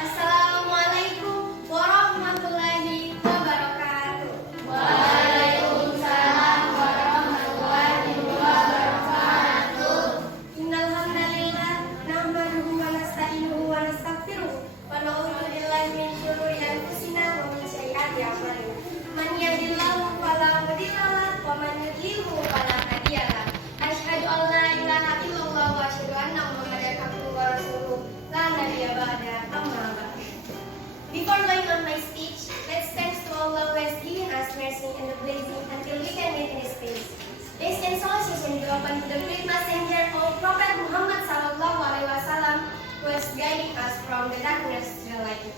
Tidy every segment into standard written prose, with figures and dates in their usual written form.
Assalamualaikum warahmatullahi wabarakatuh. Waalaikumsalam warahmatullahi wabarakatuh. Innal hamdalillah nahmaduhu wa nasta'inuhu wa nastaghfiruh wa na'udzu billahi min syururi anfusina wa min sayyiati a'malina. Man yahdihillahu fala mudilla lahu wa man yudlilhu fala hadiya lahu. Asyhadu an la ilaha illallah wa asyhadu anna Muhammadan abduhu wa rasuluh. La nabiyya ba'da, amma ba'd. Before going on my speech, let's thank to Allah who has given us mercy and the blessing until we can meet in His face. Praise and salvation be upon the great messenger of Prophet Muhammad sallallahu alaihi wasallam, who is guiding us from the darkness to the light.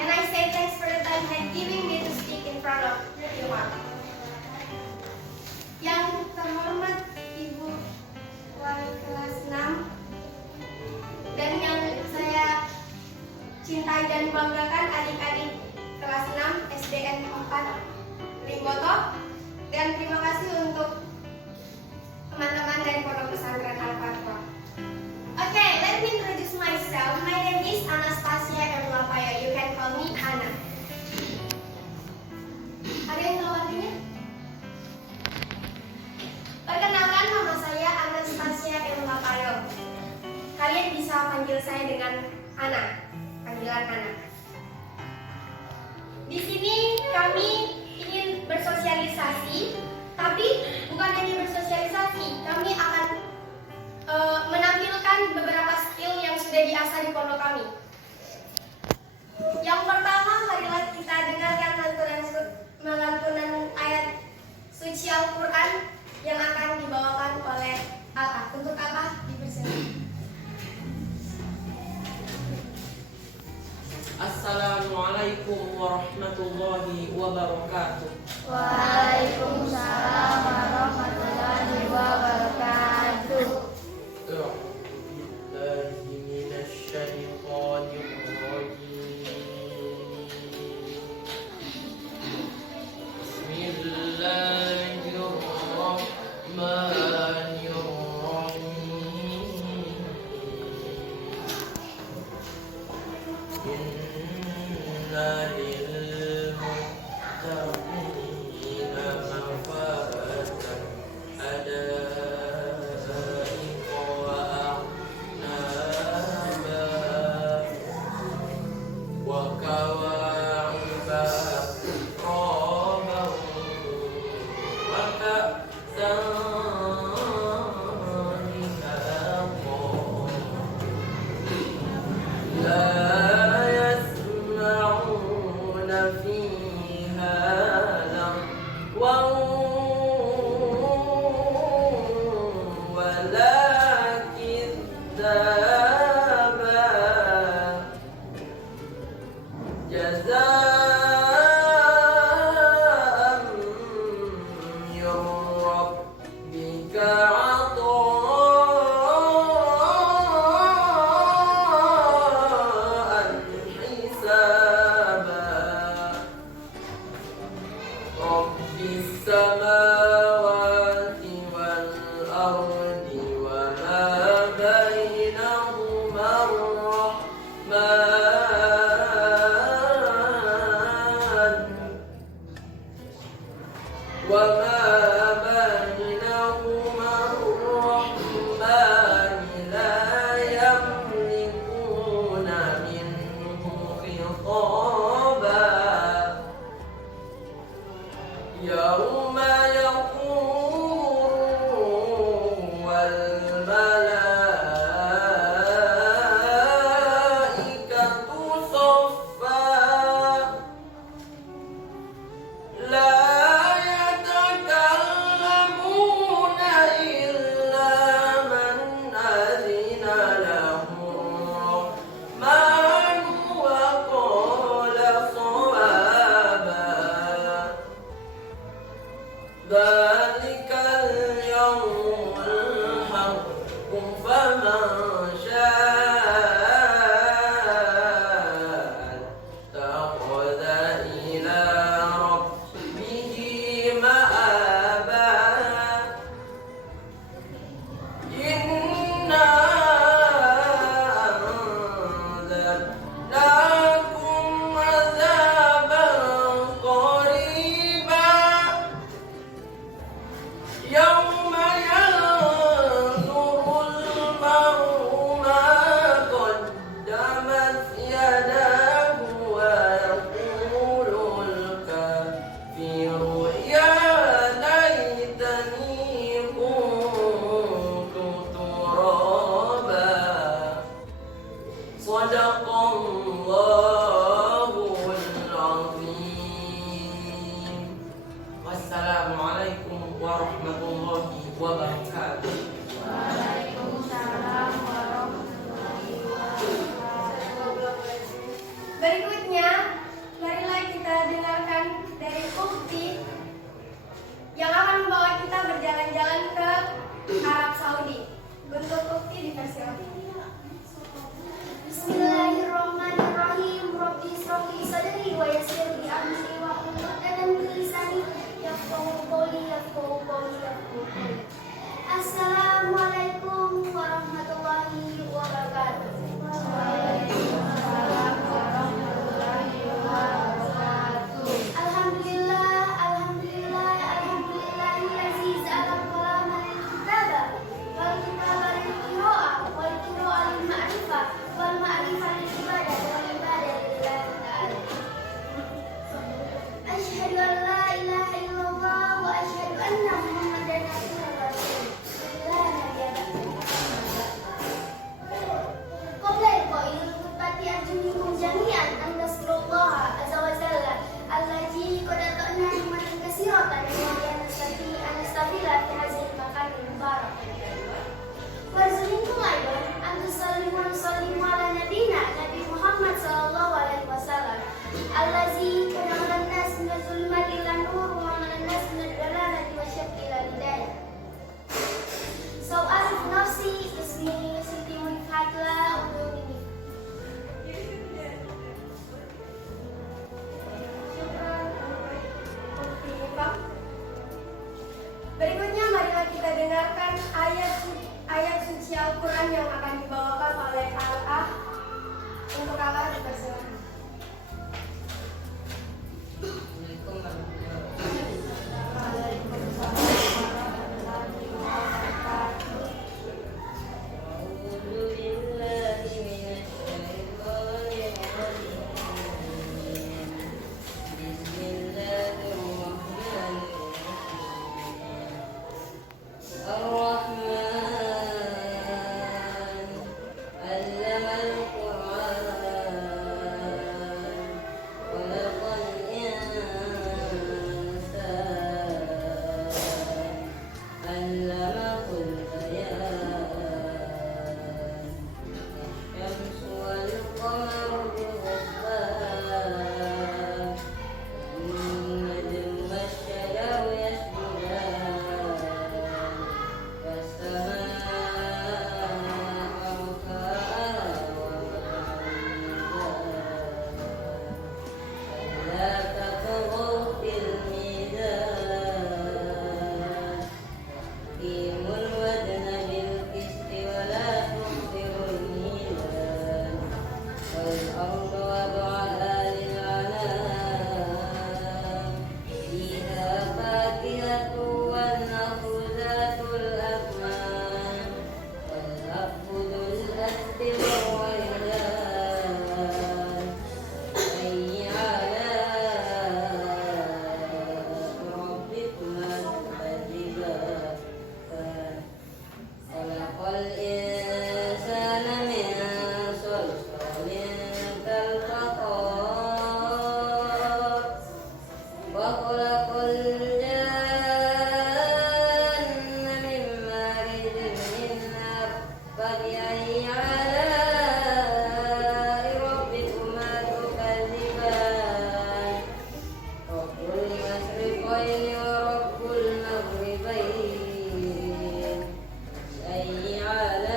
And I say thanks for the time He giving me to speak in front of you all. Yang terhormat Ibu Wali kelas 6 dan yang saya cintai dan banggakan adik-adik kelas 6 SDN 4 Limboto, dan terima kasih untuk teman-teman dari Pondok Pesantren Al-Fatwa. Okay, let me introduce myself. My name is Anastasia Erlapaya. You can call me Ana. Ada yang tahu artinya? Perkenalkan, nama saya Anastasia Erlapaya. Kalian bisa panggil saya dengan Ana. Panggilan anak. Di sini kami ingin bersosialisasi, tapi bukan hanya bersosialisasi, kami akan menampilkan beberapa skill yang sudah diasah di pondok kami. Yang pertama, marilah kita dengarkan lantunan ayat suci Al-Quran yang akan dibawakan oleh Al-Ah. Untuk apa? Dipersilakan. Assalamualaikum warahmatullahi wabarakatuh. Waalaikumsalam warahmatullahi wabarakatuh. A'udzubillahi minasyaitonir rajim. Bismillahirrahmanirrahim. Inna lil muttaqina mafazzan hada'iqa ربكم فمن شاء اتخذ إلى ربه مآبا إنا أنذرناكم عذابا قريبا يوم ينظر المرء ما قدمت يداه ويقول الكافر يا ليتني كنت ترابا صدق الله العظيم. Wassalamualaikum warahmatullahi wabarakatuh. Waalaikumsalam warahmatullahi wabarakatuh. Berikutnya, marilah kita dengarkan dari Ukti yang akan membawa kita berjalan-jalan ke Arab Saudi. Untuk Ukti dipersilakan. Bismillahirrahmanirrahim. Rabbi israh li sadri wa yassir li amri wahlul 'uqdatam min lisani yafqahu qawli. Assalamualaikum warahmatullahi wabarakatuh. Waalaikumsalam warahmatullahi wabarakatuh. Alhamdulillahi ja'ala al-qalama lil-kitaba wal kitaba lil-qira'ah wal qira'ah lil-ma'rifah wal ma'rifah lil-ibadah wal ibadah lillahi ta'ala. Asyhadu an la ilaha illallah wa asyhadu anna Muhammadan rasulullah. La nabiyya ba'dahu. Qabla ilqa'il khutbati arju minkum jami'an an tasbirullaha azza wa jalla allazi qad ata'na ni'matan katsiratan wa anastafila fi hadzal makan mubarak. Warzuqkum aidan an tusallimu wa nusallimu ala nabiyina Nabi Muhammad sallallahu alaihi wasallam allazi qad akhrajan nas min zulmati ila nur wa akhrajan nas min dalalati wa syaqi ila hidayah. So arif nafsi ismi Siti Muhammad ulumi. Berikutnya marilah kita dengarkan ayat suci Al-Quran yang akan dibawakan oleh Al-Ah. Untuk Allah dipersilakan. المغربين أي على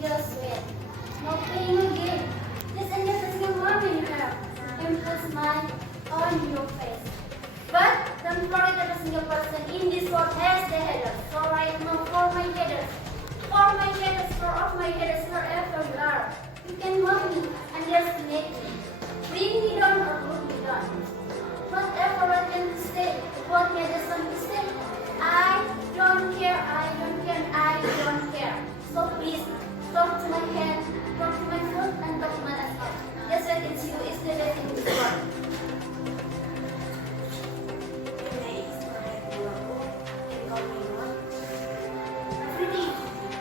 illegal sweat. No pain, no gain. Just enjoy the single moment you have. And put a smile on your face. But don't forget that a single person in this world has the headers. So right now for my headers. For my headers, for all my headers, wherever you are. You can love me, underestimate me. Bring me down or put me down. Whatever I can say, what matters some mistake. I don't care, I don't care, I don't care. So please, talk to my hand, talk to my foot, and talk to my asshole. That's why it's you, is the best in this world.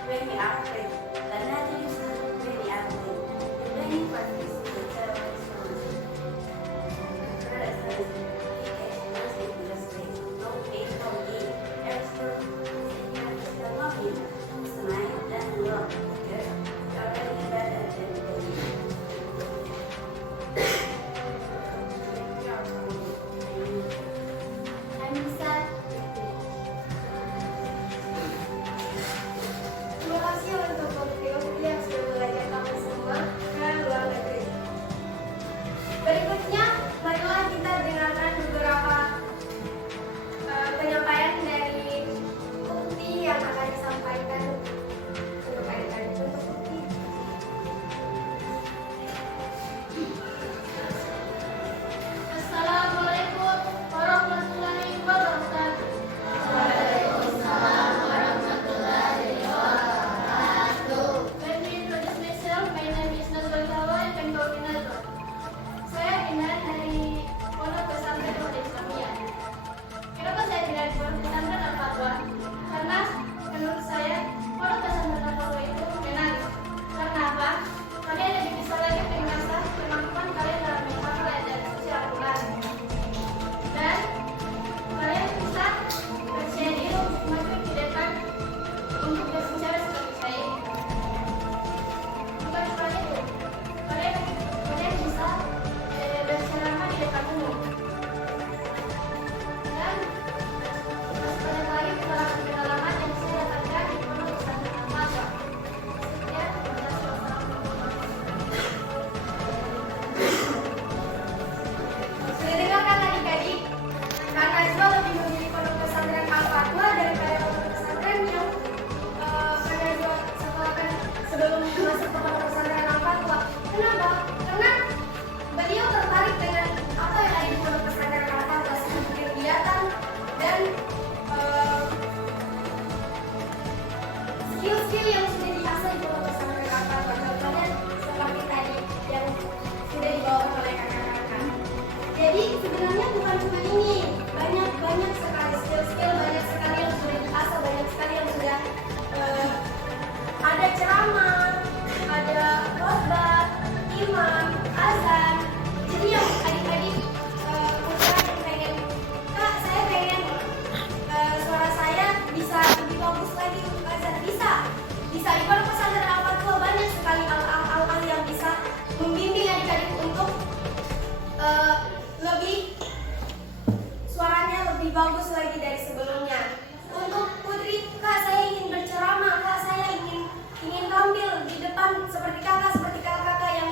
When we are afraid, but nothing is when we are afraid. The burning practice is the terrible solution. No pain, no gain. Extra, the love you, smile, and love. Okay? You're already better than I'm sad. Terima kasih untuk kontribusi yang sudah belajar kami semua ke luar negeri. Berikutnya, marilah kita dengarkan beberapa penyampaian dari bukti yang akan disampaikan untuk adik-adik. Untuk bukti. Assalamualaikum warahmatullahi wabarakatuh. Let me introduce myself. My name is Nazwa Jawa. You can call me Nazwa. Saya pindah dari Pondok Pesantren Al Islamiyah. Kenapa saya pindah dari Pondok Pesantren Al Fatwa? Karena menurut saya Pondok Pesantren Al Fatwa itu menarik. Karena apa? Kalian lebih bisa lagi mengasah kemampuan kalian dalam menghafal ayat dan suci Al-Quran. Dan kalian bisa percaya diri untuk maju ke depan untuk berbicara seperti saya. Bukan cuma itu, kalian bisa berceramah di depan umum. Dan sebentar lagi pengalaman yang saya dapatkan di Pondok Pesantren Al-Fatwa. Sekian, terima kasih. Sudah dengarkan adik-adik? Kak Najwa lebih memilih pondok pesantren Al-Fatwa daripada pondok pesantren yang Kak Najwa sekolahkan sebelum masuk ke pondok pesantren Al-Fatwa. Kenapa? Karena beliau tertarik dengan apa yang ada di pondok pesantren Al-Fatwa, seperti kegiatan dan skill-skill yang sudah diasah di pondok pesantren Al-Fatwa. Contohnya seperti tadi yang sudah dibawakan oleh kakak-kakak. Jadi sebenarnya bukan cuma ini, banyak sekali skill-skill, banyak sekali yang sudah diasah, banyak sekali yang sudah ada ceramah, ada khotbah, imam, azan. Jadi yang adik-adik mungkin pengen, Kak saya pengen suara saya bisa lebih bagus lagi untuk azan, bisa di pondok pesantren Al-Fatwa banyak sekali al-al yang bisa membimbing adik-adik untuk lebih suaranya lebih bagus lagi dari sebelumnya. Untuk Putri, Kak saya ingin berceramah, Kak saya ingin tampil di depan seperti kakak-kakak yang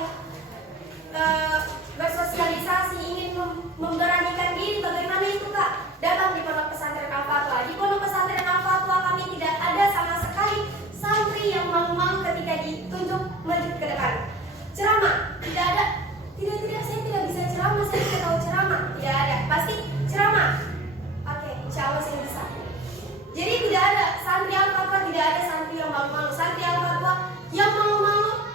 bersosialisasi, ingin memberanikan diri. Bagaimana itu Kak? Datang di Pondok Pesantren Al-Fatwa. Di Pondok Pesantren Al-Fatwa kami tidak ada sama sekali santri yang malu-malu ketika ditunjuk maju ke depan. Ceramah, tidak ada. Tidak, saya tidak bisa ceramah, saya tidak tahu ceramah. Tidak ada, pasti ceramah. Oke, insya Allah saya bisa. Jadi tidak ada santri Al-Fatwa, tidak ada santri yang malu-malu. Santri Al-Fatwa yang malu-malu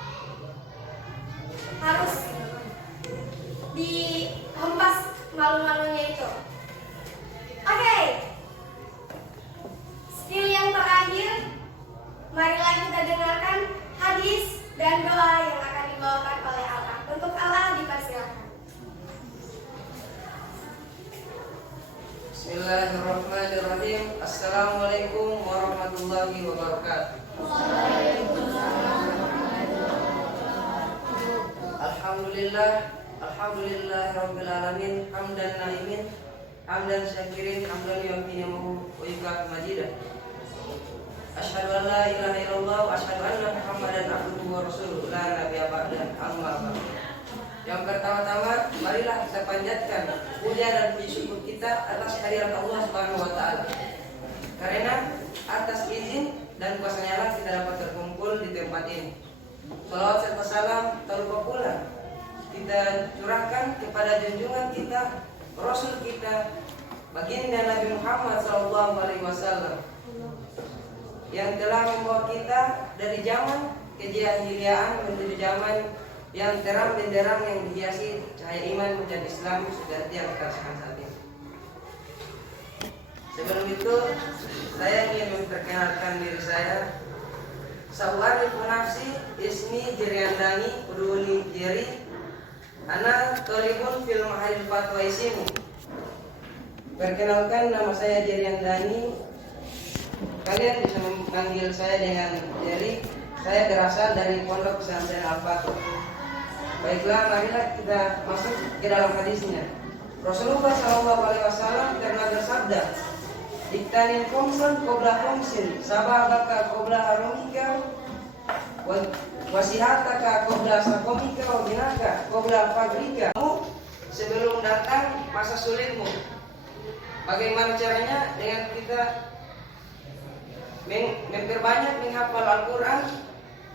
harus dihempas malu-malunya itu. Oke, skill yang terakhir, marilah kita dengarkan hadis dan doa yang akan dibawakan oleh Allah. Untuk Allah dipersilakan. Bismillahirrahmanirrahim. Assalamualaikum warahmatullahi wabarakatuh. Alhamdulillah rabbil alamin, hamdan naimin, hamdan syakirin, hamdan yu'minu wa yukat majidah. Asyhadu an la ilaha illallah wa asyhadu anna Muhammadan abduhu wa rasuluhu la nabiyya ba'da amma ba'd. Yang pertama-tama, marilah kita panjatkan puja dan puji syukur kita atas kehadirat Allah Subhanahu wa taala. Karena atas izin dan kuasanya lah kita dapat terkumpul di tempat ini. Salawat serta salam tak lupa pula kita curahkan kepada junjungan kita, Rasul kita, baginda Nabi Muhammad SAW, yang telah membawa kita dari zaman kejahiliaan menuju zaman yang terang benderang yang dihiasi cahaya iman dan Islam seperti yang kita rasakan saat ini. Sebelum itu, saya ingin memperkenalkan diri saya. Sa'u'arifu nafsi ismi Jiryandani Uduli Jiri Ana tolibun fil mahalil fatwa isimu. Perkenalkan, nama saya Jiryandani. Kalian bisa memanggil saya dengan Jerry. Saya berasal dari Pondok Pesantren Al-Fatwa. Baiklah, marilah kita masuk ke dalam hadisnya. Rasulullah SAW pernah bersabda, "Iktanin khomsan qabla khomsin, sababaka qabla harumika, wasihataka qabla sakomika, wa binaka qabla fagrika." Sebelum datang masa sulitmu. Bagaimana caranya? Dengan kita memperbanyak menghafal Al-Quran,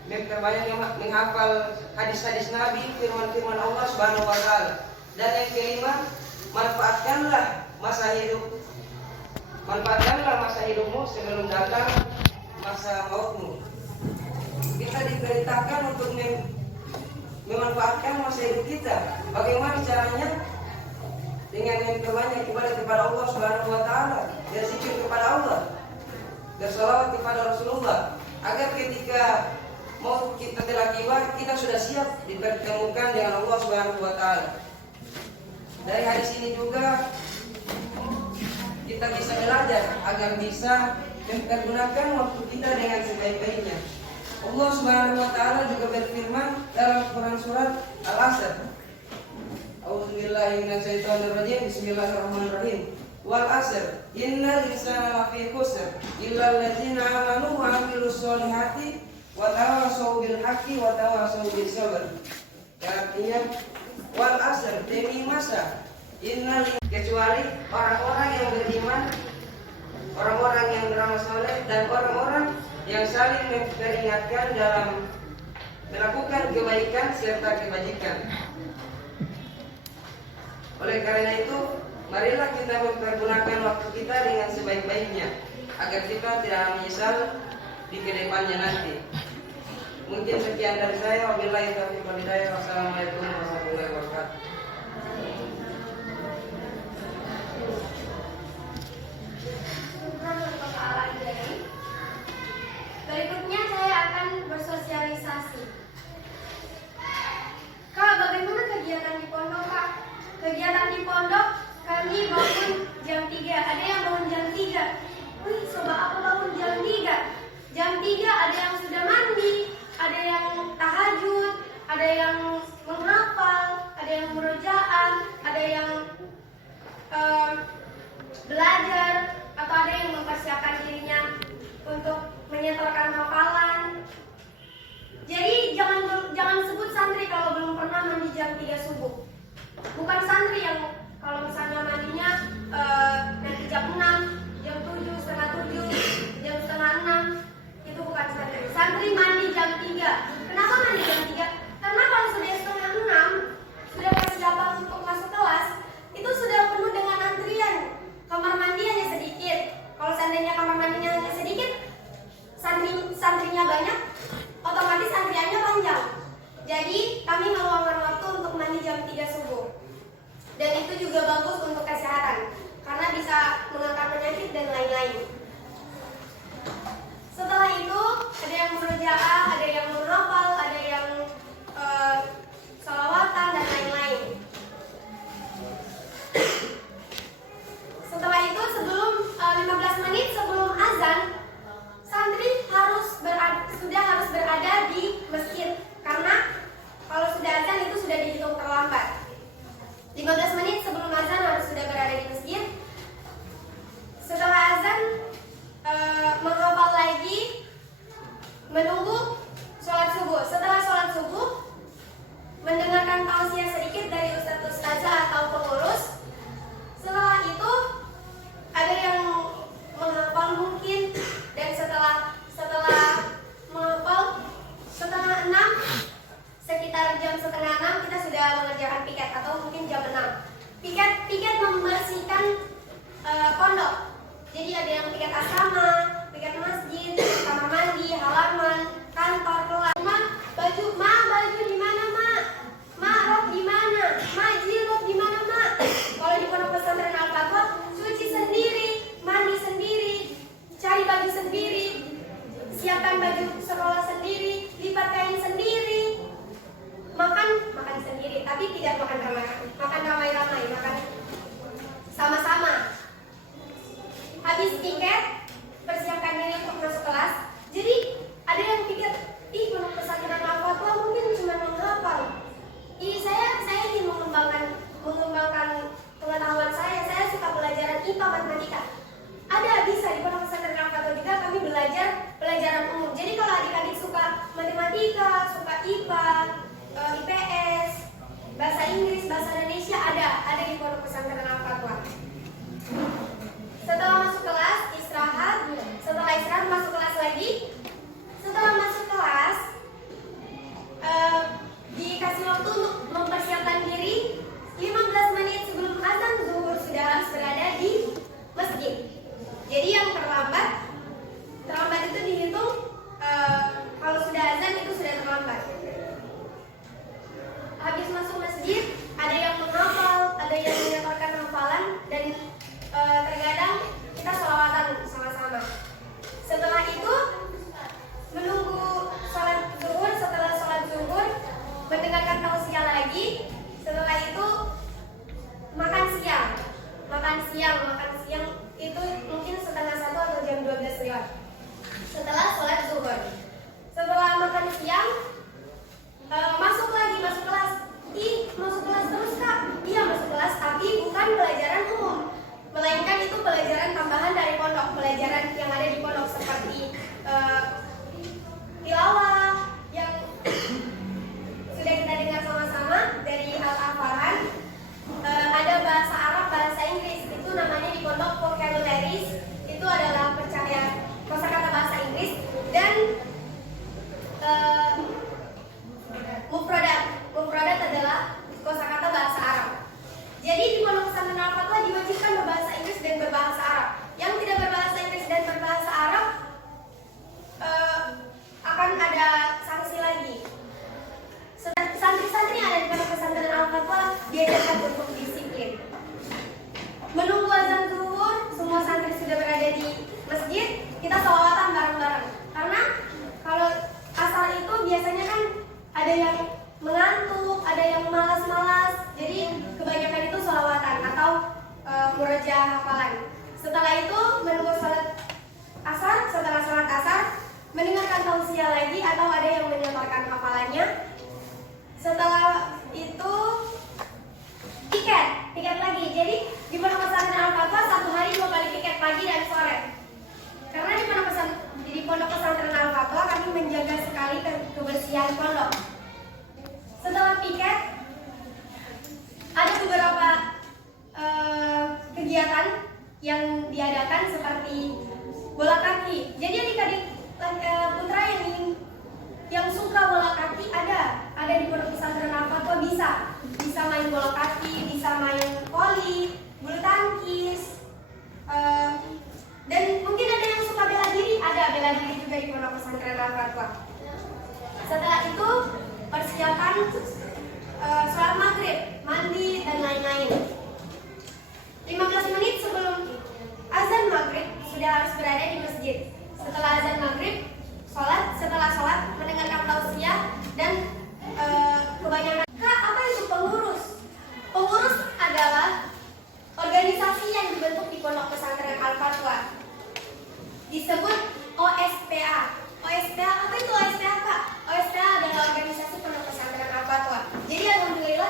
memperbanyak menghafal hadis-hadis Nabi, firman-firman Allah Subhanahu wa taala. Dan yang kelima, manfaatkanlah masa hidupmu sebelum datang masa mautmu. Kita diperintahkan untuk memanfaatkan masa hidup kita. Bagaimana caranya? Dengan memperbanyak ibadah kepada Allah Subhanahu wa taala, berzikir kepada Allah, bersalawat kepada Rasulullah, agar ketika mau kita telah tiba, kita sudah siap dipertemukan dengan Allah Subhanahu wa taala. Dari hadis ini juga kita bisa belajar agar bisa mempergunakan waktu kita dengan sebaik-baiknya. Allah Subhanahu wa taala juga berfirman dalam Quran surat Al-Asr. A'udzubillahi minasyaitonirrajim. Bismillahirrahmanirrahim. Wal asr innal insana lafi khusr illa allazina amanu wa 'amilus solihati wa tawassaw bil haqqi wa tawassaw bis sabr. Artinya wal asr, demi masa, innal, kecuali orang-orang yang beriman, orang-orang yang beramal saleh, dan orang-orang yang saling memperingatkan dalam melakukan kebaikan serta kebajikan. Oleh karena itu, marilah kita mempergunakan waktu kita dengan sebaik-baiknya agar kita tidak menyesal di kedepannya nanti. Mungkin sekian dari saya. Wabillahi taufiq wal hidayah. Wassalamualaikum warahmatullahi wabarakatuh. Berikutnya saya akan bersosialisasi. Kak, bagaimana kegiatan di pondok, Kak? Kegiatan di pondok kami bangun jam 3. Ada yang bangun jam 3. Wih, coba apa bangun jam 3? Jam 3 ada yang sudah mandi, ada yang tahajud, ada yang menghafal, ada yang murojaah, ada yang belajar, atau ada yang mempersiapkan dirinya untuk menyetorkan hafalan. Jadi jangan sebut santri kalau belum pernah mandi jam 3 subuh. Bukan santri yang kalau misalnya mandinya nanti jam 6, jam 7, setengah 7, jam setengah 6, itu bukan santri. Santri mandi jam 3. Kenapa mandi jam 3? Karena kalau sudah setengah 6, sudah persiapan untuk masuk kelas, itu sudah penuh dengan antrian. Kamar mandi hanya sedikit. Kalau seandainya kamar mandinya hanya sedikit, santrinya banyak, otomatis antriannya panjang. Jadi kami meluangkan waktu untuk mandi jam 3 subuh. Dan itu juga bagus untuk kesehatan, karena bisa mengangkat penyakit dan lain-lain. Setelah itu ada yang murojaah, ada yang menghafal, ada yang sholawatan dan lain-lain. Setelah itu sebelum 15 menit sebelum azan, santri sudah harus berada di masjid, karena kalau sudah azan itu sudah dihitung terlambat. 15 menit sebelum azan harus sudah berada di masjid. Setelah azan menghafal lagi, menunggu setengah 6 kita sudah mengerjakan piket atau mungkin jam 6. Piket membersihkan pondok. Jadi ada yang piket asrama, piket masjid, kamar mandi, halaman, kantor, kelas. Baju di mana, Ma, rok di mana? Ma, jilbab di mana, Ma? Kalau di pondok pesantren Al-Fatwa, cuci sendiri, mandi sendiri, cari baju sendiri, siapkan baju sekolah sendiri, lipat kain sendiri, makan sendiri, tapi tidak makan ramai-ramai, makan sama-sama. Habis piket, persiapkan diri untuk masuk kelas. Jadi ada yang pikir, pondok pesantren Al-Fatwa mungkin cuma menghafal. Saya ingin mengembangkan pengetahuan saya. Saya suka pelajaran IPA matematika. Ada bisa di pondok pesantren Al-Fatwa juga kami belajar pelajaran umum. Jadi kalau adik-adik suka matematika, suka IPA, IPS, bahasa Inggris, bahasa Indonesia ada di pondok pesantren Al-Fatwa. Setelah masuk kelas, istirahat. Setelah istirahat masuk kelas lagi. Setelah masuk kelas, dikasih waktu untuk mempersiapkan diri. 15 menit sebelum azan zuhur sudah harus berada di masjid. Jadi yang terlambat itu dihitung kalau sudah azan itu sudah terlambat. Habis masuk masjid, ada yang menghafal, ada yang menyampaikan hafalan, dan terkadang kita sholawatan sama-sama. Setelah itu menunggu sholat zuhur. Setelah sholat zuhur mendengarkan tausiah lagi. Setelah itu makan siang itu mungkin setengah 1 atau jam 12 lewat. Setelah sholat zuhur, setelah makan siang masuk kelas. Masuk kelas terus, Kak? Iya, masuk kelas, tapi bukan pelajaran umum, melainkan itu pelajaran tambahan dari pondok, pelajaran yang ada di pondok seperti tilawah yang sudah kita dengar sama-sama dari Al-Afaran. Ada bahasa Arab, bahasa Inggris, itu namanya di pondok vocabularies, itu adalah pencarian kosakata bahasa Inggris, dan mufradat adalah kosakata bahasa Arab. Jadi di pondok pesantren Al-Fatwa diwajibkan berbahasa Inggris dan berbahasa Arab. Yang tidak berbahasa Inggris dan berbahasa Arab akan ada sanksi lagi. Santri-santri yang ada di pondok pesantren Al-Fatwa diajarkan untuk disiplin. Menunggu azan zuhur, semua santri sudah berada di masjid, kita sholawatan bareng-bareng. Karena kalau asal itu biasanya kan ada yang mengantuk, ada yang malas-malas, jadi kebanyakan itu sholawatan atau murojaah hafalan. Setelah itu menunggu sholat asar. Setelah sholat asar mendengarkan tausiah lagi atau ada yang menyetorkan hafalannya. Setelah itu piket lagi. Jadi di pondok pesantren Al-Fatwa 1 hari 2 kali piket, pagi dan sore. Karena di pondok pesantren Al-Fatwa kami menjaga sekali kebersihan pondok. Setelah piket ada beberapa kegiatan yang diadakan seperti bola kaki. Jadi adik-adik putra yang suka bola kaki ada di pondok pesantren Al-Fatwa, bisa main bola kaki, bisa main voli, bulu tangkis, dan mungkin ada yang suka bela diri, ada bela diri juga di pondok pesantren Al-Fatwa. Setelah itu persiapan sholat maghrib, mandi dan lain-lain. 15 menit sebelum azan maghrib sudah harus berada di masjid. Setelah azan maghrib, setelah sholat mendengarkan tausiah dan kebanyakan. Kak, apa itu pengurus? Pengurus adalah organisasi yang dibentuk di pondok pesantren Al-Fatwa, disebut OSPA. Apa itu OSPA, Kak? OSPA adalah organisasi pondok pesantren Al-Fatwa. Jadi alhamdulillah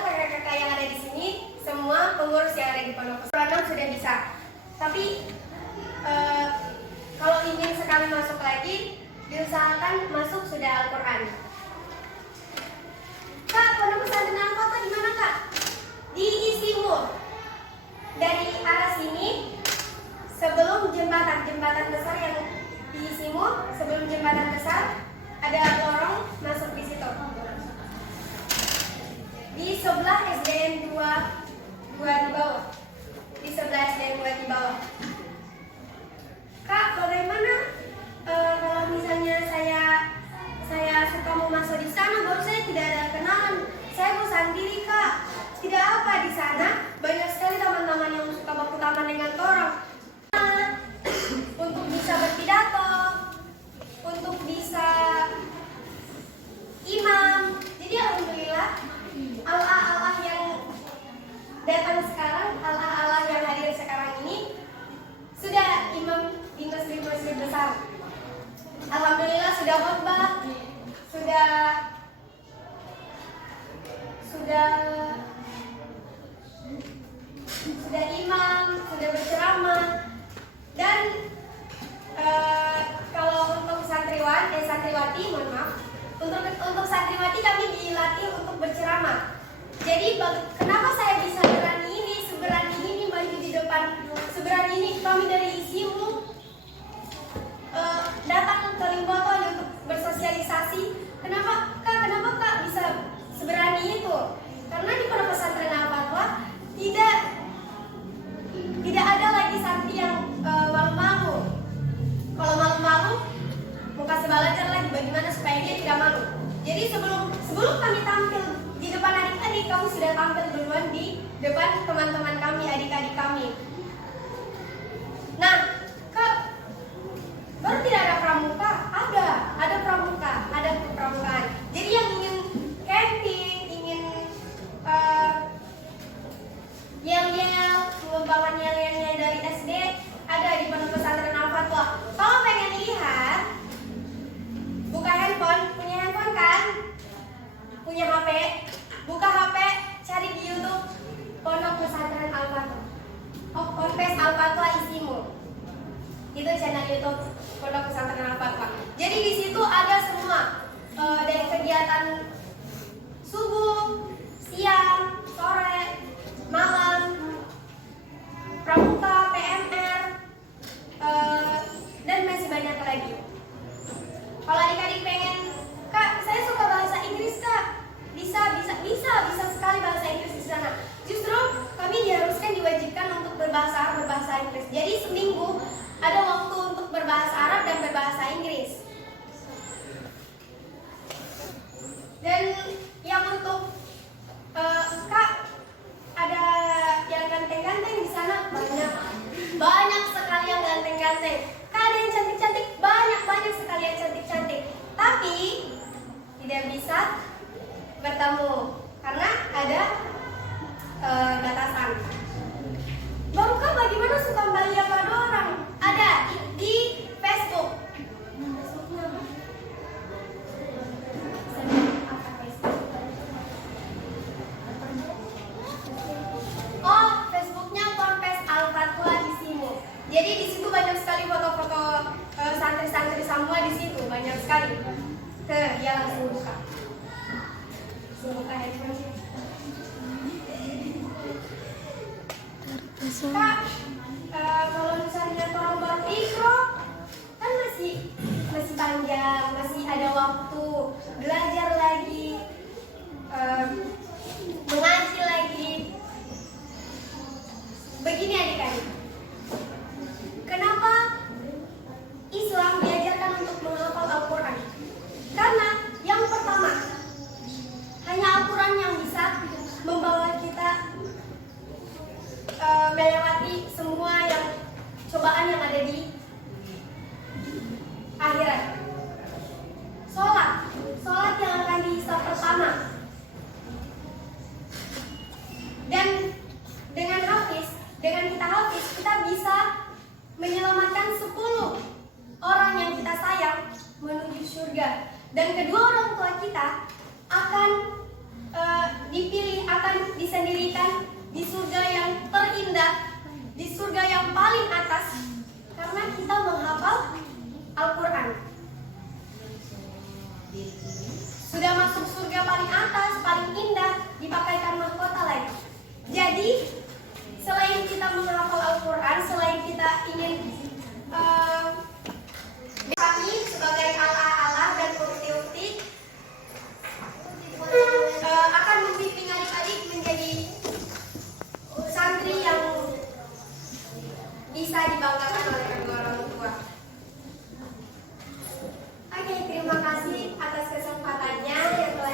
baru saya tidak ada kenalan. Saya bosan diri kak. Tidak apa di sana banyak sekali teman-teman yang suka baku taman dengan orang. Untuk bisa berpidato, untuk bisa imam. Jadi alhamdulillah Allah yang datang sekarang, Allah yang hadir sekarang ini sudah imam di masjid besar. Alhamdulillah sudah khotbah, sudah imam, sudah berceramah. Dan kalau untuk santriwati, mohon maaf, untuk santriwati kami dilatih untuk berceramah. Jadi kenapa saya bisa seberani ini maju di depan, seberani ini kami dari ISIMU datang ke Limboto untuk bersosialisasi. Kenapa kak bisa seberani itu? Karena di pondok pesantren Al-Fatwa tidak ada lagi santri yang malu-malu. Kalau malu-malu, mau kasih belajar lagi bagaimana supaya dia tidak malu. Jadi sebelum kami tampil di depan adik-adik, kami sudah tampil duluan di depan teman-teman kami, adik-adik kami. Nah, kak, baru tidak ada pramuka? Ada pramuka, ada kepramukaan. Jadi yang ingin camping, ingin yel-yel, pengembangan yel-yelnya dari SD, ada di pondok pesantren Al-Fatwa. Kalau pengen lihat, buka handphone, punya handphone kan? Punya HP, buka HP, cari di YouTube pondok pesantren Al-Fatwa. Ponpes Al-Fatwa ISIMU. Itu channel YouTube pondok pesantren Al-Fatwa. Jadi di situ ada semua dari kegiatan subuh, siang, sore, malam, pramuka, PMR, dan masih banyak lagi. Kalau adik-adik pengen, kak, saya suka bahasa Inggris kak, bisa sekali bahasa Inggris di sana. Justru kami diharuskan, diwajibkan untuk berbahasa Inggris. Jadi seminggu ada waktu untuk berbahasa Arab dan berbahasa Inggris. Dan yang untuk kak, ada yang ganteng-ganteng di sana, banyak sekali yang ganteng-ganteng. Kak, ada yang cantik-cantik, banyak sekali yang cantik-cantik. Tapi tidak bisa bertemu karena ada batasan. Baru kak, bagaimana suka melihat pada orang? Ada di Facebook. Facebooknya apa? Facebooknya Ponpes Al-Fatwa ISIMU. Jadi di situ banyak sekali foto-foto santri-santri semua di situ, banyak sekali. Ya langsung buka. Buka handphone. Kak, kalau misalnya orang baru ikro, kan masih panjang, masih ada waktu belajar lagi, mengaji lagi. Begini adik-adik, kenapa Islam diajarkan untuk menghafal Al-Quran? Karena yang pertama, hanya Al-Quran yang bisa membawa kita melewati semua cobaan yang ada di akhirat. Sholat yang akan dihisab pertama. Dan dengan kita hafiz, kita bisa menyelamatkan 10 orang yang kita sayang menuju surga. Dan kedua orang tua kita akan dipilih, akan disendirikan di surga yang terindah, di surga yang paling atas, karena kita menghafal Al-Quran. Sudah masuk surga paling atas, paling indah, dipakaikan mahkota lagi. Jadi selain kita menghafal Al-Quran, selain kita ingin kami sebagai ala-ala dan ukti-ukti akan membimbing adik-adik menjadi santri yang bisa dibanggakan oleh kedua orang tua. Oke, terima kasih atas kesempatannya yang telah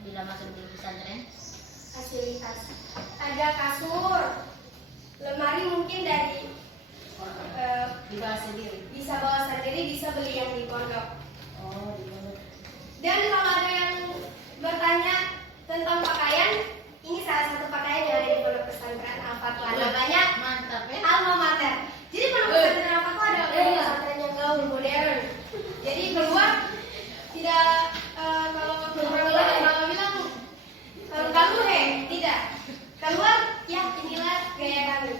bila masuk di pesantren? Fasilitas. Ada kasur, lemari mungkin dari Dibawa sendiri. bisa bawa sendiri, bisa beli yang di pondok. Oh, di pondok. Dan kalau ada yang bertanya tentang pakaian, ini salah satu pakaian yang ada di pondok pesantren Al-Fatwa. Namanya Mantap ya. Alma Mater. Jadi pondok pesantren Al-Fatwa adalah pondok pesantren yang gaul, modern. Jadi keluar tidak kalau bilang kalau tidak. Keluar ya inilah gaya kami.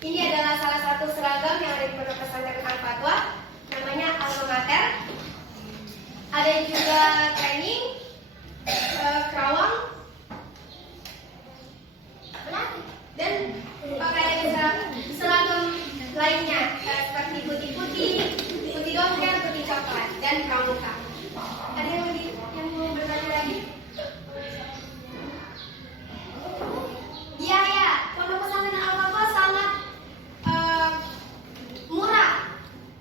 Ini adalah salah satu seragam yang ada di pondok pesantren Al-Fatwa, namanya Alma Mater. Ada juga training, kerawang, dan pakaian seragam lainnya seperti putih-putih, putih dompet, putih coklat, dan pramuka. Ada yang mau bertanya lagi? Biaya pondok pesantren Al-Fatwa sangat murah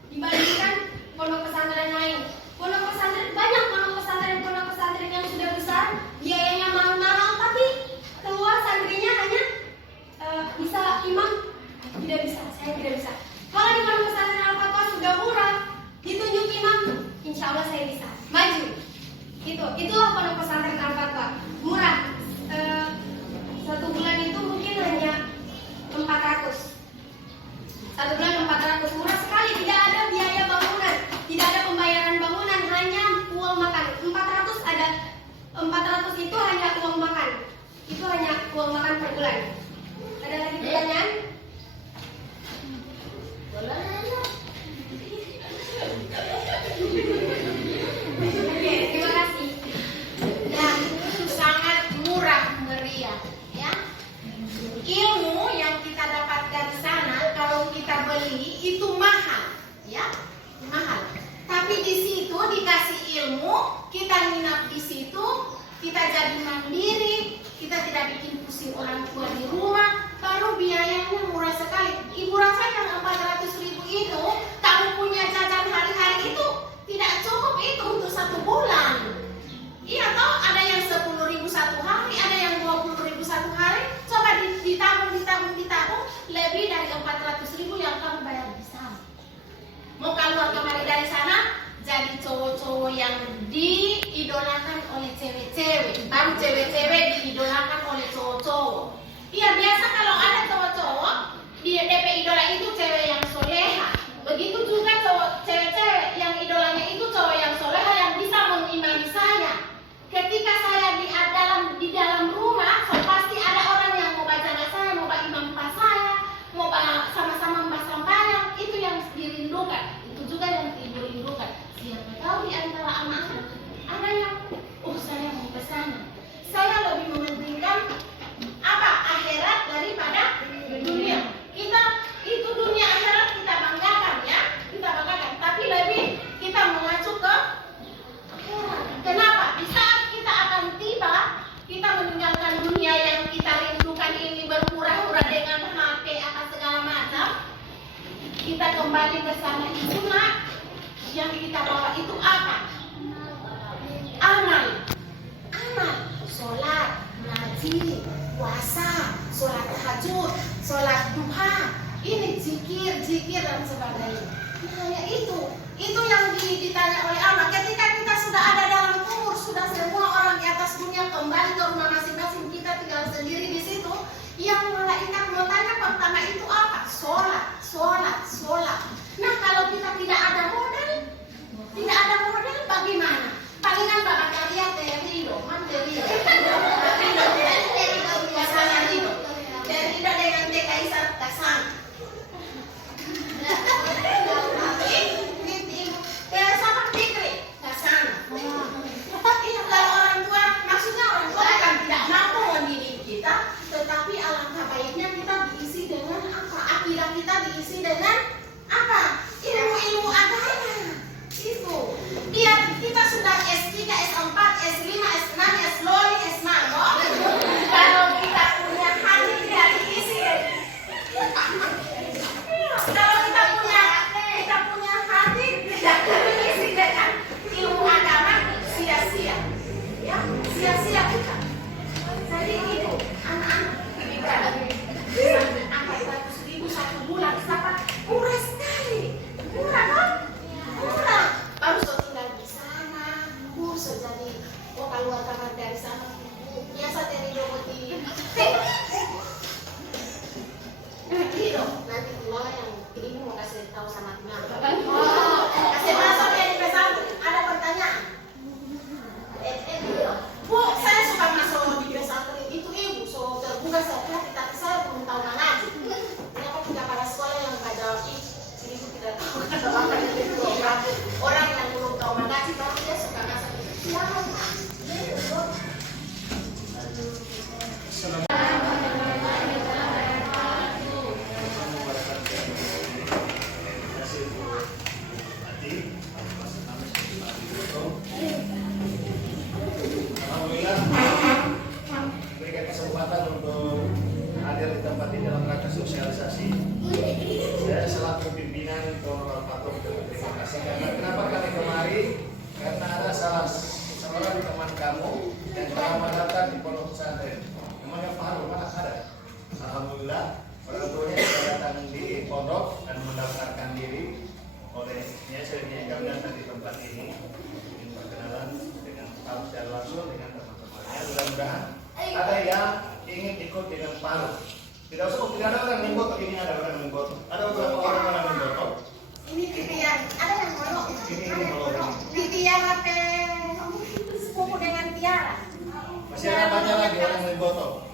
dibandingkan pondok pesantren lain. Pondok pesantren yang sudah besar biayanya mahal-mahal, tapi keluar santrinya hanya bisa imam tidak bisa, saya tidak bisa. Kalau di pondok pesantren Al-Fatwa sudah murah, ditunjuk imam, insya Allah saya bisa maju. Itulah pondok pesantren Al-Fatwa, murah. Satu bulan itu mungkin hanya 400. Satu bulan 400, murah sekali. Tidak ada biaya bangunan, tidak ada pembayaran bangunan, hanya uang makan. 400 itu hanya uang makan. Itu hanya uang makan per bulan. Ada lagi pertanyaan? Oke, terima kasih. Dan itu sangat murah meriah, ya. Ilmu yang kita dapatkan di sana kalau kita beli itu mahal, ya, mahal. Tapi di situ dikasih ilmu, kita nginap di situ, kita jadi mandiri, kita tidak bikin pusing orang tua di rumah, baru biayanya murah sekali. Ibu rasa yang 400.000 itu, kamu punya jajan hari-hari itu tidak cukup itu untuk 1 bulan. Iya toh, ada yang 10.000 1 hari, ada yang 20.000 1 hari. Coba ditabung, lebih dari 400.000 yang kamu bayar di sana. Mau keluar kembali dari sana, jadi cowok-cowok yang diidolakan oleh cewek-cewek, baru cewek-cewek diidolakan oleh cowok-cowok. Iya, biasa kalau ada cowok-cowok, di DP idola itu cewek yang soleha. Begitu juga cewek-cewek yang idolanya itu cowok yang soleha yang bisa mengimani saya. Ketika saya di dalam rumah, so pasti ada orang yang mau baca saya, mau imam pas saya, mau sama-sama membahas sembahyang. Itu yang dirindukan, itu juga yang ibu rindukan. Siapa tahu di antara anak-anak ada yang, saya mau ke sana. Saya lebih mementingkan apa? Akhirat daripada dunia. Kita itu dunia akhirat kita banggakan, ya, kita banggakan. Tapi lebih kita mengacu ke akhirat. Kenapa? Di saat kita akan tiba, kita meninggalkan dunia yang kita rindukan ini berpura-pura dengan HP apa segala macam. Kita kembali ke sana, itulah yang kita bawa itu apa? Amal, sholat, ngaji, puasa, sholat tahajud, sholat duha, ini zikir dan sebagainya. Nah, ya itu yang ditanya oleh Allah. Ketika kita sudah ada dalam kubur, sudah semua orang di atas dunia kembali ke rumah masing-masing, kita tinggal sendiri di situ. Yang malaikat mau tanya pertama itu apa? Sholat. Nah, kalau kita tidak ada modal, bagaimana? Palingan bapak kalian terido dengan TKI Sartasan. Sama Fikri Hasan. Kalau orang tua, maksudnya orang tua kan tidak mampu mendidik kita, tetapi alangkah baiknya kita diisi dengan apa? Akidah kita diisi dengan apa? Ilmu agama. Itu. Biar kita sudah S3, S4, S5, S6, S5, S6. Kalau kita punya hati tidak diisi. Kalau kita punya hati tidak diisi dengan ilmu agama, sia-sia. Ya, sia-sia. sosialisasi. Saya selaku pimpinan Pondok Al-Fatih berterima kasih karena kenapa kami kemari? Karena ada salah seorang teman kamu yang telah datang di pondok pesantren. Namanya Pak Harun, mana ada? Alhamdulillah orang tuanya sudah datang di pondok dan mendaftarkan diri. Olehnya saya diajak datang di tempat ini ingin berkenalan dengan Pak secara langsung dengan teman-temannya. Mudah-mudahan ada yang ingin ikut dengan Pak Harun. Tidak ada orang yang botok, ini ada orang yang botok. Ada beberapa orang yang botok. Ini titian, ada yang molok. Ini molok. Titian apa sepupu dengan Tiara. Masih ada banyak lagi orang yang botok.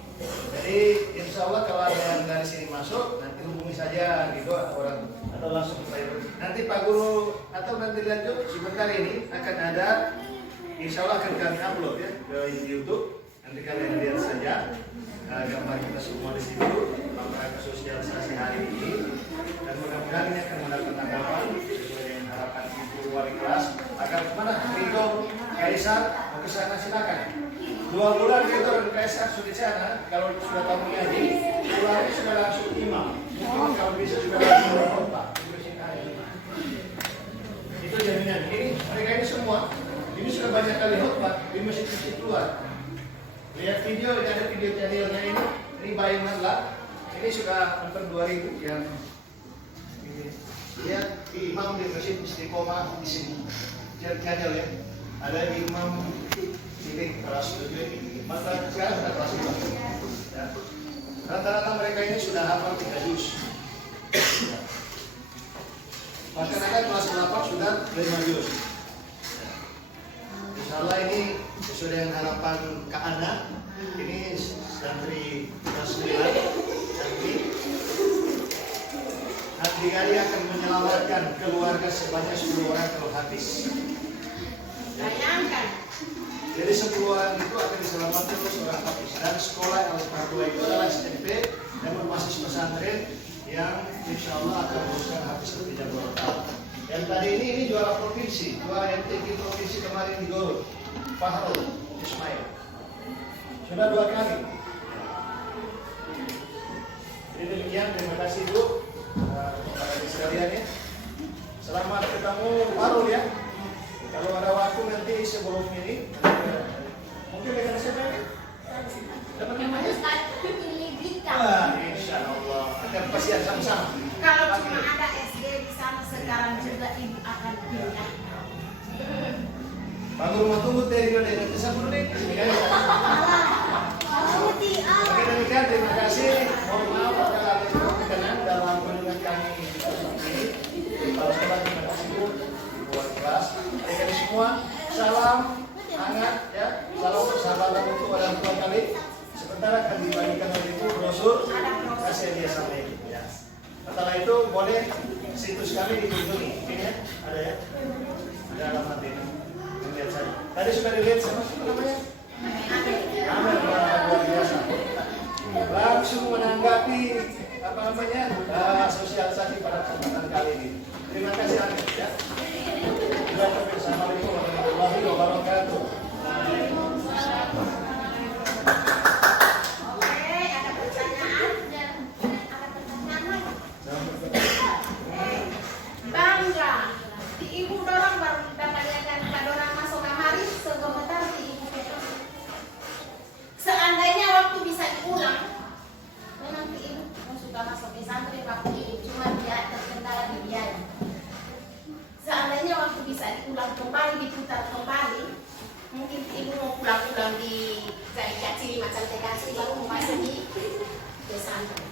Jadi insya Allah kalau ada yang dari sini masuk, nanti hubungi saja gitu orang atau langsung saya. Nanti Pak Guru atau nanti lanjut sebentar ini akan ada, insya Allah akan kami upload ya ke YouTube. Nanti kalian lihat saja gambar kita semua di situ, langkah sosialisasi hari ini, dan mudah-mudahan ini akan mendapat tanggapan sesuai dengan harapan ibu wali kelas. Akan kemana? Ridho, Kaisar, mau ke sana silakan. 2 bulan Ridho dan Kaisar sudah di sana. Kalau sudah tamu ngaji, pulangnya sudah langsung imam. Mungkin kalau bisa sudah langsung berkhotbah. Itu jaminan. Ini mereka ini semua, ini sudah banyak kali khotbah di masjid-masjid luar. Lihat video, ada video channelnya ini bayangan lah. Ini sudah hampir 2000 yang ini. Lihat di imam di masjid Istiqomah di sini. Channel ya. Ada imam ini kelas 7 ini. Maka sekarang sudah kelas 2. Ya. Rata-rata mereka ini sudah hafal 3 juz. Ya. Bahkan ada kelas 8 sudah 5 juz. Insyaallah ini sesuai dengan harapan Kak Ana, ini santri kelas 9 nanti kali akan menyelamatkan keluarga sebanyak 10 orang kalau habis. Bayangkan. Jadi 10 orang itu akan diselamatkan oleh seorang habis. Dan sekolah Al-Fatih itu adalah SMP dan berbasis pesantren yang insya Allah akan berusaha habis lebih dari 2 tahun. Yang tadi ini juara provinsi, juara MTQ provinsi kemarin di Garut, Pak Harun Ismail. Sudah 2 kali. Jadi demikian, terima kasih Bu kepada sekalian ya. Selamat ketemu Pak Harun ya. Kalau ada waktu nanti sebelum ini, mungkin dengan siapa ini? Dapat namanya? Wah, insya Allah akan pasti sama-sama. Kalau cuma ada SD di sana sekarang juga ibu akan pindah. Pak Guru mau tunggu dengan kesempatan ini. Oke demikian, terima kasih. Mohon maaf kalau ada yang berkenan dalam kunjungan kami ini. Kalau sekolah terima kasih Bu, buat kelas. Kami semua salam hangat ya, salam persahabatan untuk orang tua kami. Sebentar akan dibagikan oleh Ibu brosur. Kasih dia sampai ya. Setelah itu boleh situs kami dikunjungi. Ini ya, ada ya, ada alamat ini. Lihat saja. Tadi sudah dilihat sama siapa namanya? Amer, luar biasa. Langsung menanggapi apa namanya sosialisasi pada kesempatan kali ini. Terima kasih Amer ya. Assalamualaikum warahmatullahi wabarakatuh. Bangga di ibu dorong baru dapat lihat dorong masuk kamari segemetar di ibu. Seandainya waktu bisa diulang, memang di ibu suka masuk pesantren waktu itu cuma dia terkendala di biaya. Seandainya waktu bisa diulang kembali, diputar kembali, mungkin ibu mau pulang-pulang di kacil macam tekasi baru mau masuk di pesantren.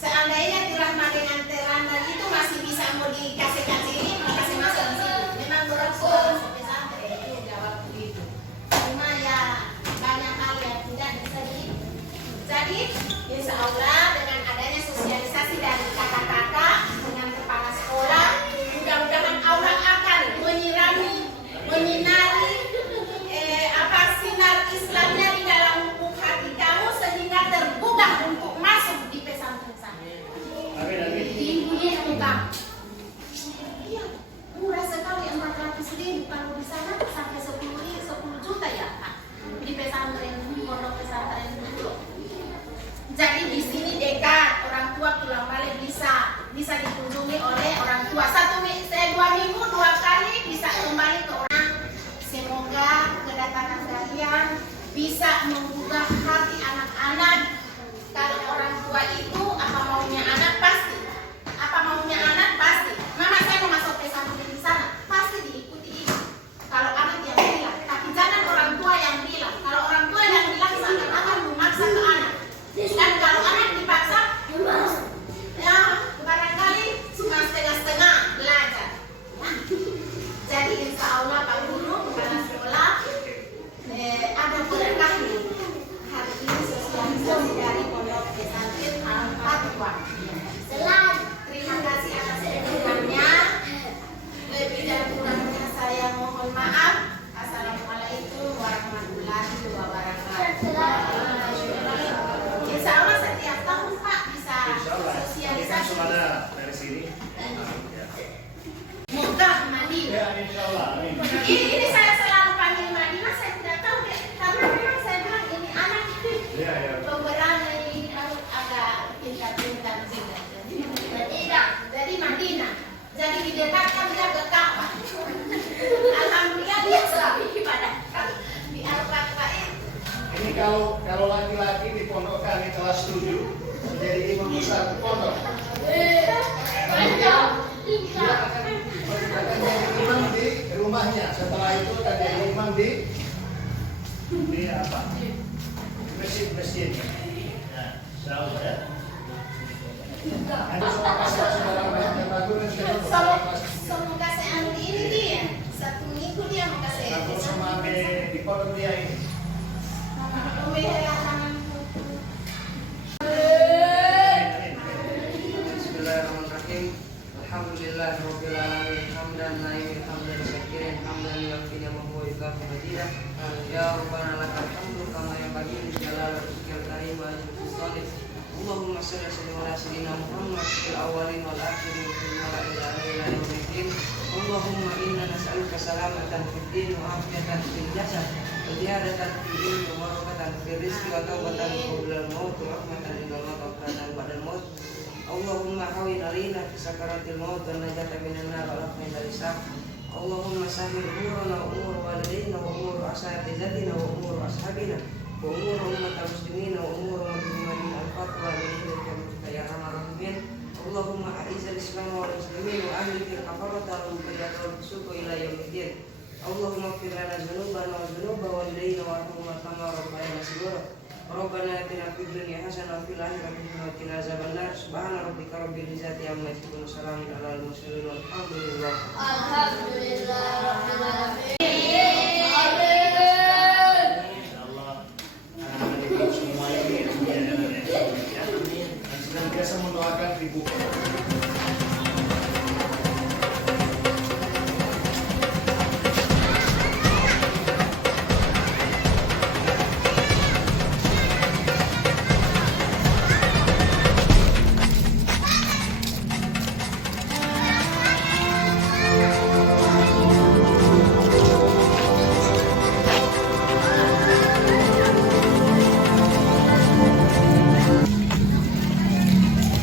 Seandainya Tirahma dengan Teranda itu masih bisa mau dikasih ini, mau kasih masuk di situ. Memang orang sudah masuk pesantren itu jawab begitu. Cuma ya banyak hal yang tidak bisa di. Jadi insya Allah dengan adanya sosialisasi dari kakak-kakak dengan kepala sekolah, mudah-mudahan Allah akan menyinari sinar Islamnya di dalam lubuk hati kamu sehingga terbuka untuk masuk di pesantren sana. Tingginya muka. Iya, murah sekali 400.000 kalau di sana sampai 10 juta ya Pak. Di pesantren, pondok pesantren dulu. Jadi di sini bisa menggugah hati anak-anak. Kalau orang tua itu apa maunya anak pasti. Apa maunya anak pasti. Mama saya mau masuk pesantren di sana, pasti diikuti itu. Kalau anak yang bilang, tapi jangan orang tua yang bilang. Kalau orang tua yang bilang seakan-akan memaksa ke anak. Dan kalau anak dipaksa, ya barangkali cuma setengah-setengah belajar. Jadi insya Allah Pak Guru, kepala sekolah, ada berkahnya. Hari ini sosialisasi dari Pondok Pesantren Al-Fatwa. Terima kasih atas dukungannya. Lebih dan kurangnya saya mohon maaf. Assalamualaikum warahmatullahi wabarakatuh. Insya Allah setiap tahun Pak bisa sosialisasi. dari sini. Mekah, Madinah. Ya, insya Allah. Amin. Ini saya selalu panggil Madinah, saya tidak tahu karena memang saya bilang ini anak Ya, ya. pemberani ini agak pintar-pintar juga. Jadi Madinah, jadi didekatkan dia ke Ka'bah. Alhamdulillah dia selalu ibadah di Al-Fatwa itu. Ini kalau laki-laki di pondok kami kelas 7 menjadi imam besar pondok. Dia akan jadi imam di rumahnya. Setelah itu akan jadi imam di apa? Masjid. Ya, insyaallah ya. Ada saudara banyak yang bagus dan Semoga saya ambil ini dia. Satu minggu dia mau kasih. Aku sama di pondok dia ini. Bismillahirrahmanirrahim. Alhamdulillahirabbil alamin. Hamdan na'imin hamdan syakirin hamdan yuwaffi ni'amahu wa yukafi mazidah. Ya Rabbana lakal hamdu kama yanbaghi li jalali wajhikal karim wa ajli sultanik. Allahumma shalli ala sayyidina Muhammad fil awwalin wal akhirin wa fil mala'il a'la ila yaumiddin. Allahumma inna nas'aluka salamatan fid din wa afiyatan fil jasad wa ziyadatan fil ilmi wa barakatan fil rizqi wa taubatan qabla al-maut wa rahmatan indal maut wa qadran ba'dal maut. Allahumma hawin alina fi sakaratil maut wa najata minan nar wa rahmatan dari hisab. Allahumma sahhil umurana wa umur walidayna wa umur asatizatina wa umur ashabina wa umur ummatal muslimina wa umur muslimin al-fatwa lillahi ya arhamar rahimin. Allahumma a'izzal islam wal muslimin wa ahlikil kafarata wal mubtadi'ata wal fusuq ila yaumiddin. Allahumma ighfir lana dzunubana wa dzunuba walidayna warhamhuma kama rabbayana shighara. Rabbana atina fid dunya hasanah wa fil akhirati hasanah wa qina azabannar. Subhana rabbika rabbil izzati amma yasifun wa salamun alal mursalin walhamdulillah. Alhamdulillah rabbil alamin.